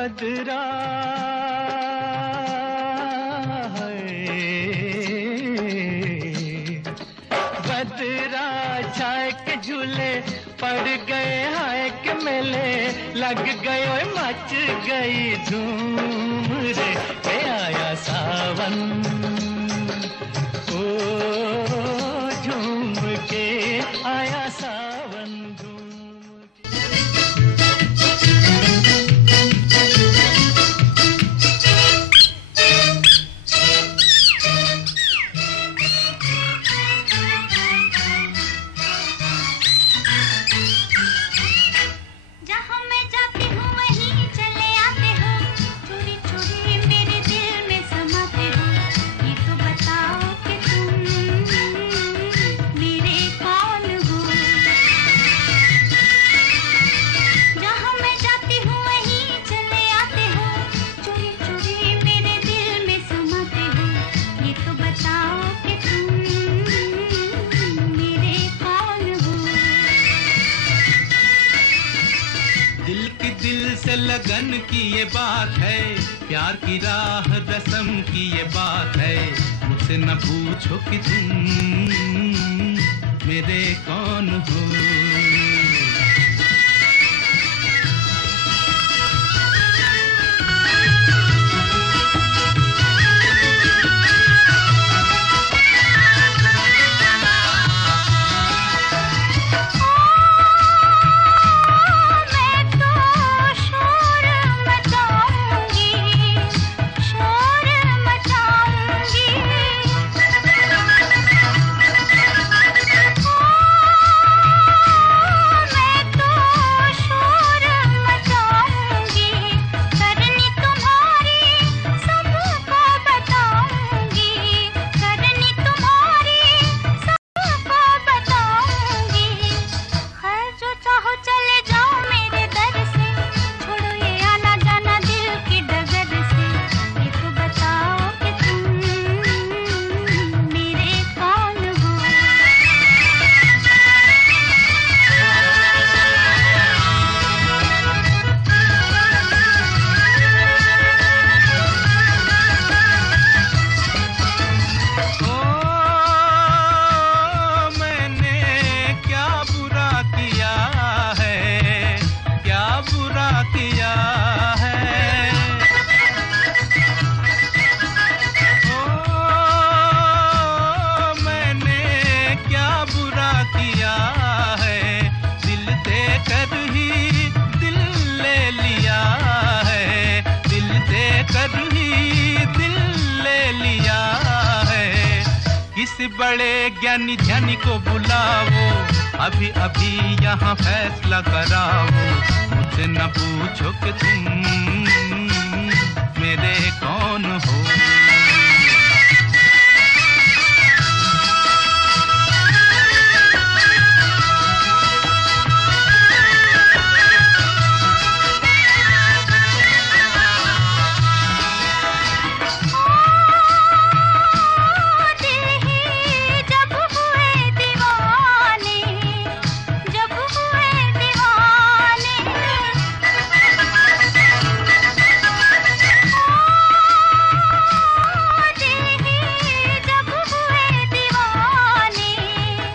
बदरा बदरा छाए के झूले पड़ गए हाय के मेले लग गए ओए मच गई धूम रे आया सावन ओ झूम के आया सावन लगन की ये बात है, प्यार की राह रस्म की ये बात है। मुझसे न पूछो कि तुम मेरे कौन हो। बड़े ज्ञानी ध्यानी को बुलाओ, अभी अभी यहाँ फैसला कराओ। मुझसे न पूछो कि तुम मेरे कौन हो।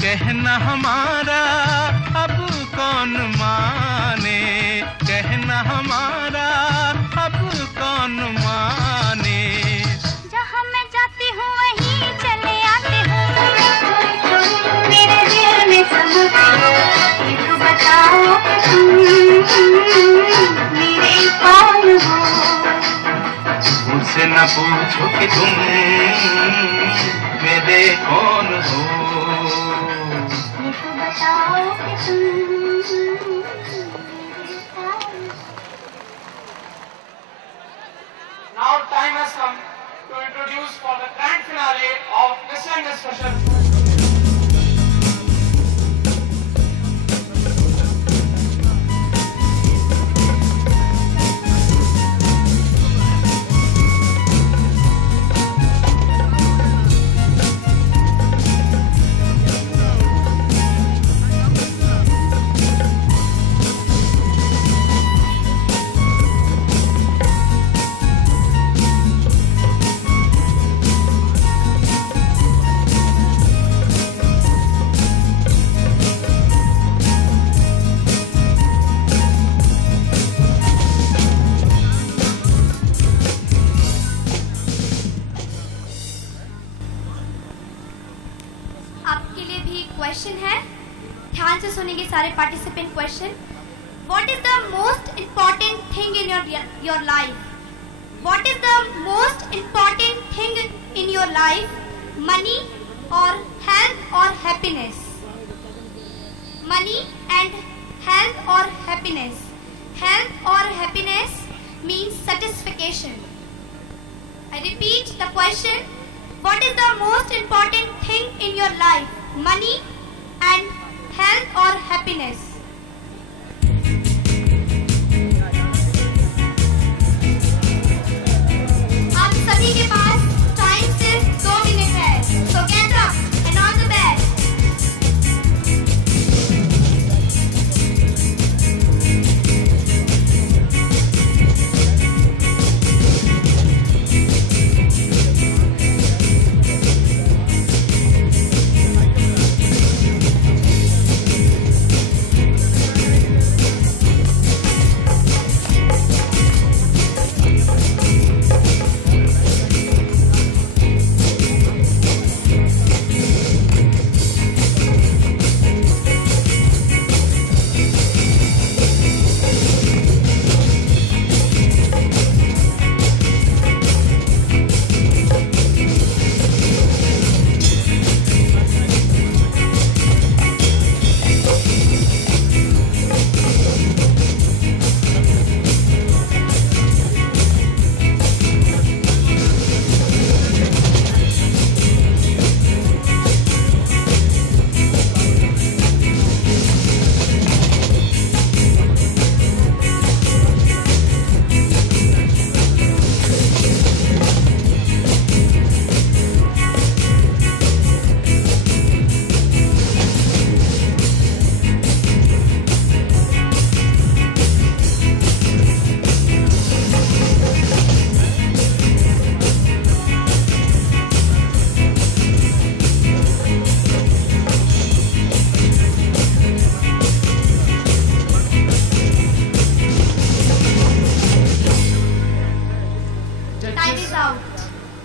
कहना हमारा अब कौन माने, कहना हमारा अब कौन माने। जहाँ मैं जाती हूँ वहीं चले आते हो, मेरे दिल में समाते हो। तो बताओ मेरे कौन हो। मुझसे न पूछो कि तुम मेरे कौन हो। Now time has come to introduce for the grand finale of Mr. and Miss Special. सारे participant question. What is the most important thing in your life? What is the most important thing in your life? Money or health or happiness? Money and health or happiness? Health or happiness means satisfaction. I repeat the question. What is the most important thing in your life? Money and health or happiness? आप सभी के पास time सिर्फ 2 minute है. So get up and all the best.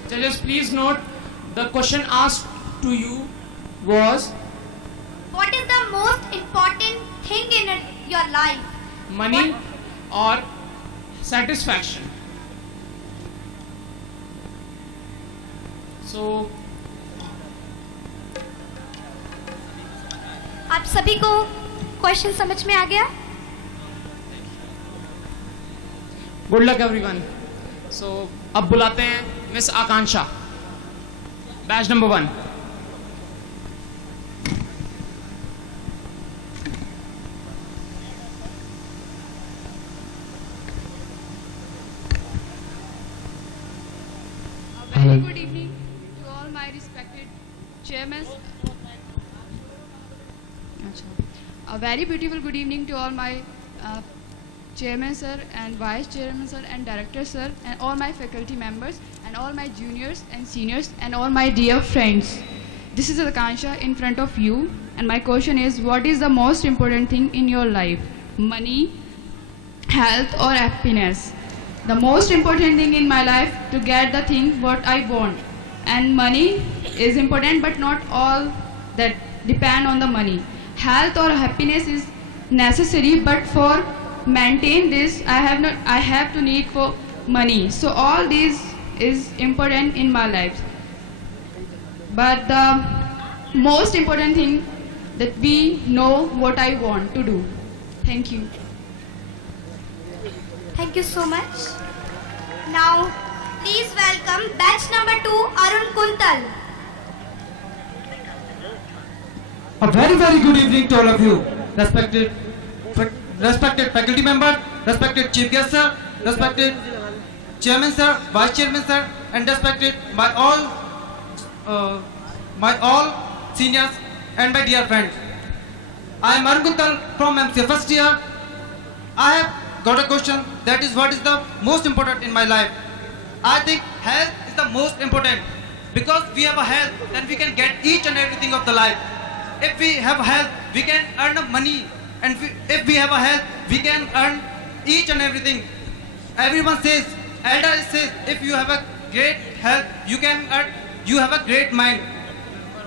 Judges, please note the question asked to you was, What is the most important thing in your life? money or satisfaction? So, आप सभी को question समझ में आ गया? good luck everyone. So, अब बुलाते हैं miss Akanksha, batch number 1. Very good evening to all my respected chairmen. A very beautiful good evening to all my chairman sir and vice chairman sir and director sir and all my faculty members and all my juniors and seniors and all my dear friends. This is Akansha in front of you, and my question is, what is the most important thing in your life? Money, health or happiness? The most important thing in my life to get the thing what I want, and money is important but not all that depend on the money. Health or happiness is necessary, but for maintain this I have to need for money. So all these is important in my life, but the most important thing that we know what I want to do. Thank you. Thank you so much. Now, please welcome batch number 2, Arun Kuntal. A very good evening to all of you, respected faculty members, respected chief guest sir, respected chairman sir, vice chairman sir, and respected my all seniors and my dear friends. I am Arun Kuntal from MCA first year. I have got a question, that is, what is the most important in my life? I think health is the most important, because we have a health, then we can get each and everything of the life. If we have health, we can earn money, and if we have a health, we can earn each and everything. Everyone says, elder says, if you have a great health, you can earn, you have a great mind,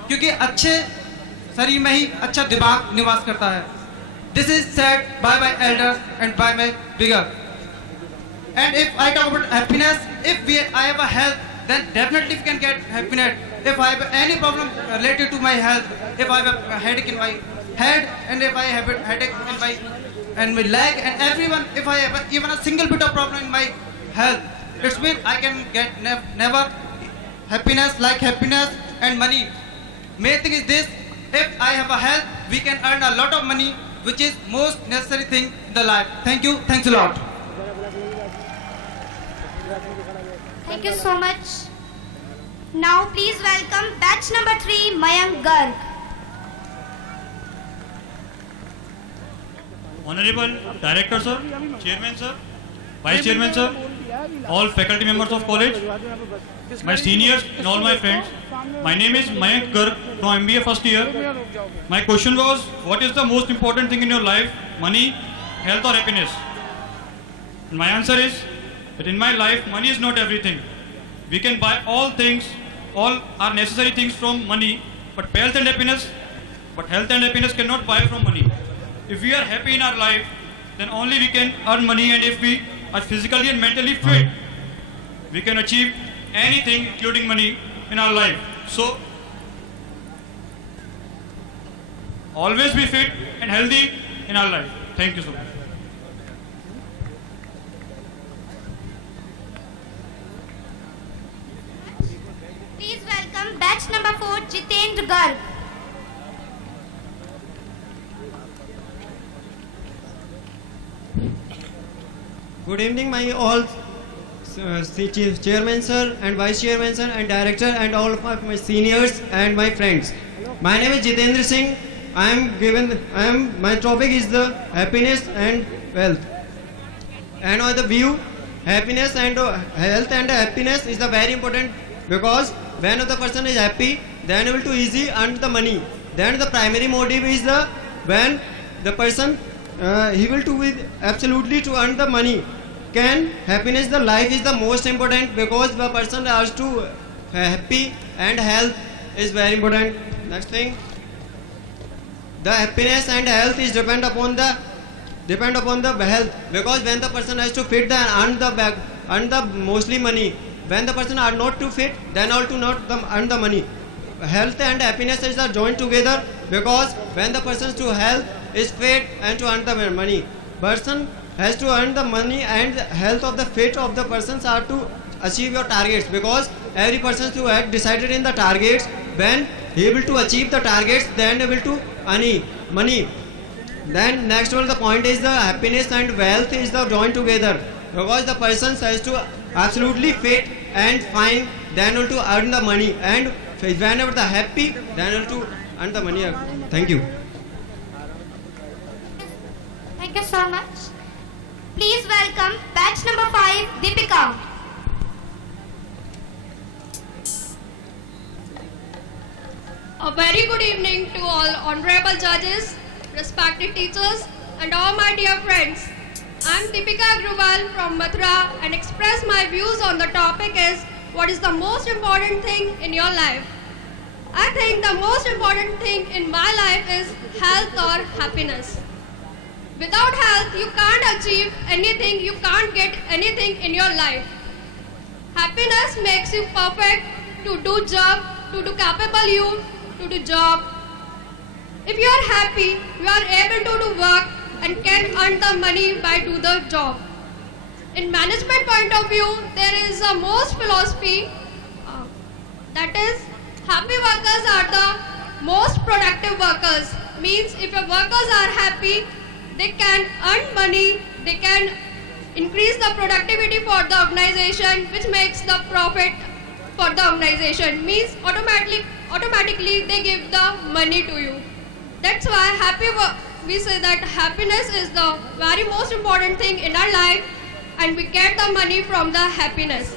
क्योंकि अच्छे शरीर में ही अच्छा दिमाग निवास करता है. This is said by my elders and by my bigger. And if I talk about happiness, I have a health, then definitely we can get happiness. If I have any problem related to my health, if I have a headache in my head, and if I have a headache in my leg, and everyone, if I have even a single bit of problem in my health, it means I can get never happiness like happiness and money. Main thing is this: if I have a health, we can earn a lot of money, which is most necessary thing in the life. Thank you. Thanks a lot. Thank you so much. Now please welcome batch number 3, Mayank Garg. Honorable Director Sir, Chairman Sir, Vice Chairman Sir, all faculty members of college, my seniors and all my friends. My name is Mayank Garg from MBA first year. My question was, what is the most important thing in your life? Money, health or happiness? And my answer is that in my life, money is not everything. We can buy all things, all our necessary things from money, but health and happiness cannot buy from money. If we are happy in our life, then only we can earn money, and if we are physically and mentally fit, we can achieve anything including money in our life. So, always be fit and healthy in our life. Thank you so much. Please welcome batch number 4, Jitendra Garg. Good evening, my all chairman sir and vice chairman sir and director and all of my seniors and my friends. My name is Jitendra Singh. My topic is the happiness and wealth. And on the view, happiness and health and happiness is the very important, because when the person is happy, then he will to easy earn the money. Then the primary motive is when the person he will to with absolutely to earn the money. Happiness, the life is the most important, because the person has to happy and health is very important. Next thing, the happiness and health is depend upon the health, because when the person has to fit and earn the mostly money. When the person are not too fit, then also not earn the money. Health and happiness is joined together, because when the person to health is fit and to earn the money, person has to earn the money, and health of the fit of the persons are to achieve your targets, because every person who had decided in the targets, when he able to achieve the targets, then able to earn money. Then next one, the point is the happiness and wealth is the joined together, because the person has to absolutely fit and fine, then able to earn the money, and whenever the happy, then able to earn the money. Thank you. Thank you so much. Please welcome batch number 5, Deepika. A very good evening to all honorable judges, respected teachers, and all my dear friends. I am Deepika Agrawal from Mathura, and express my views on the topic is, what is the most important thing in your life? I think the most important thing in my life is health or happiness. Without health, you can't achieve anything, you can't get anything in your life. Happiness makes you perfect to do job, to do capable you, to do job. If you are happy, you are able to do work and can earn the money by do the job. In management point of view, there is a most philosophy that is, happy workers are the most productive workers. Means if your workers are happy, they can earn money, they can increase the productivity for the organization, which makes the profit for the organization. Means automatically they give the money to you. That's why we say that happiness is the very most important thing in our life, and we get the money from the happiness.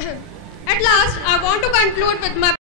At last, I want to conclude with my